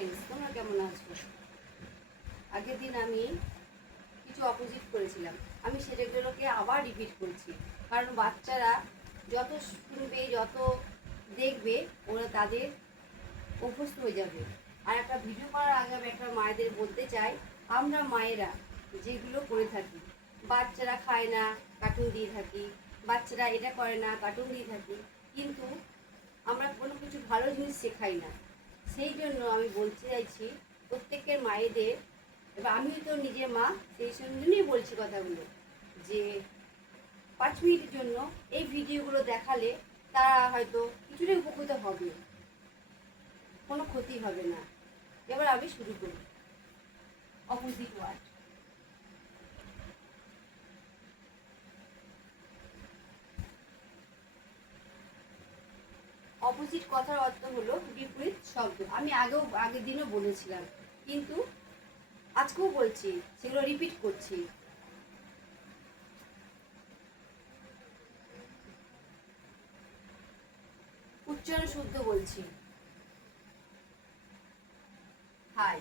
Friends, তোমরা কেমন আছো? আগের দিন আমি কিছু অপোজিট করেছিলাম, আমি সেটাগুলোকে আবার রিপিট করছি, কারণ বাচ্চারা যত শুনবে, যত দেখবে, ওরা তাদের অভ্যস্ত হয়ে যাবে। আর একটা ভিডিও করার আগে আমি একটা মায়েদের বলতে চাই, আমরা মায়েরা যেগুলো করে থাকি, বাচ্চারা খায় না কার্টুন দিয়ে থাকি, বাচ্চারা এটা করে না কার্টুন দিয়ে থাকি, কিন্তু আমরা কোনো কিছু ভালো জিনিস শেখাই না। সেই জন্য আমি বলতে চাইছি প্রত্যেকের মায়েদের, এবার আমি তো নিজের মা, সেই জন্যই বলছি কথাগুলো, যে 5 মিনিটের জন্য এই ভিডিওগুলো দেখালে তারা হয়তো কিছুটা উপকৃত হবে, কোনো ক্ষতি হবে না। এবার আমি শুরু করি। Opposite word. অপোজিট কথার অর্থ হলো বিপরীত শব্দ। আমি আগের দিনও বলেছিলাম, কিন্তু আজকেও বলছি, সেগুলো রিপিট করছি। উচ্চারণ শুদ্ধ বলছি। হাই।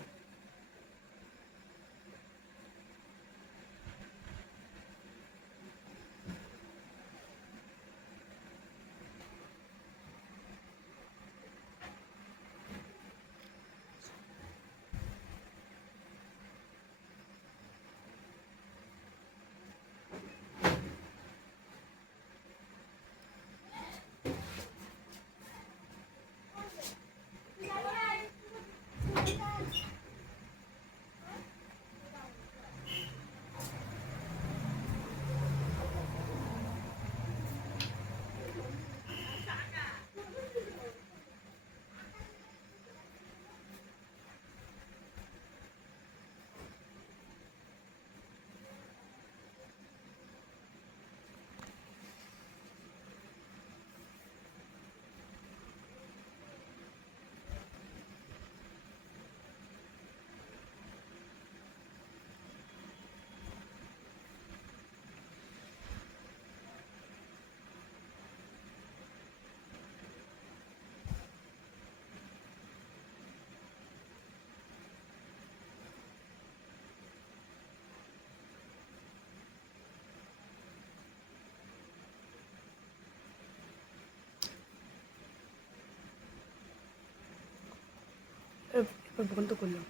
বন্ধ করলাম।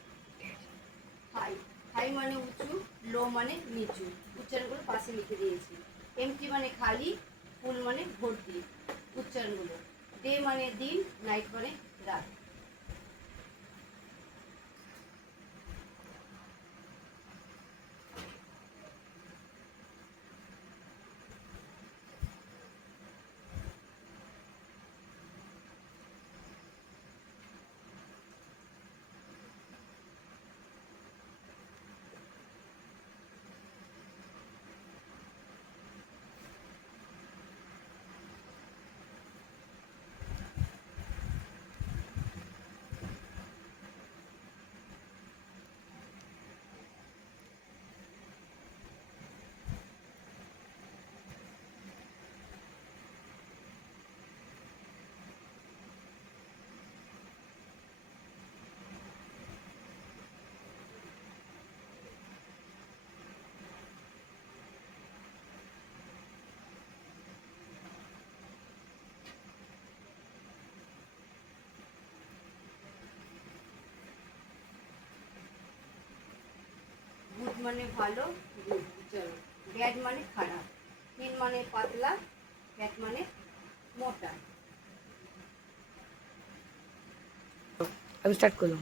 হাই। হাই মানে উঁচু, লো মানে নিচু। উচ্চারণগুলো পাশে লিখে দিয়েছি। এমটি মানে খালি, ফুল মানে ভর্তি। উচ্চারণগুলো: ডে মানে দিন, নাইট মানে রাত। গুড মানে ভালো, গুড উচ্চারণ। ব্যাড মানে খারাপ। থিন মানে পাতলা, ফ্যাট মানে মোটা। আমি স্টার্ট করলাম।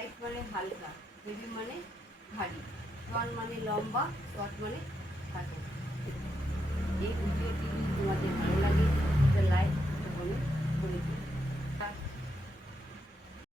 লাইট মানে হালকা, হেভি মানে ভারী, টল মানে লম্বা, শর্ট মানে খাটো। এই ভিডিওটি যদি তোমাদের ভালো লাগে তাহলে লাইক কমেন্ট করে দিও।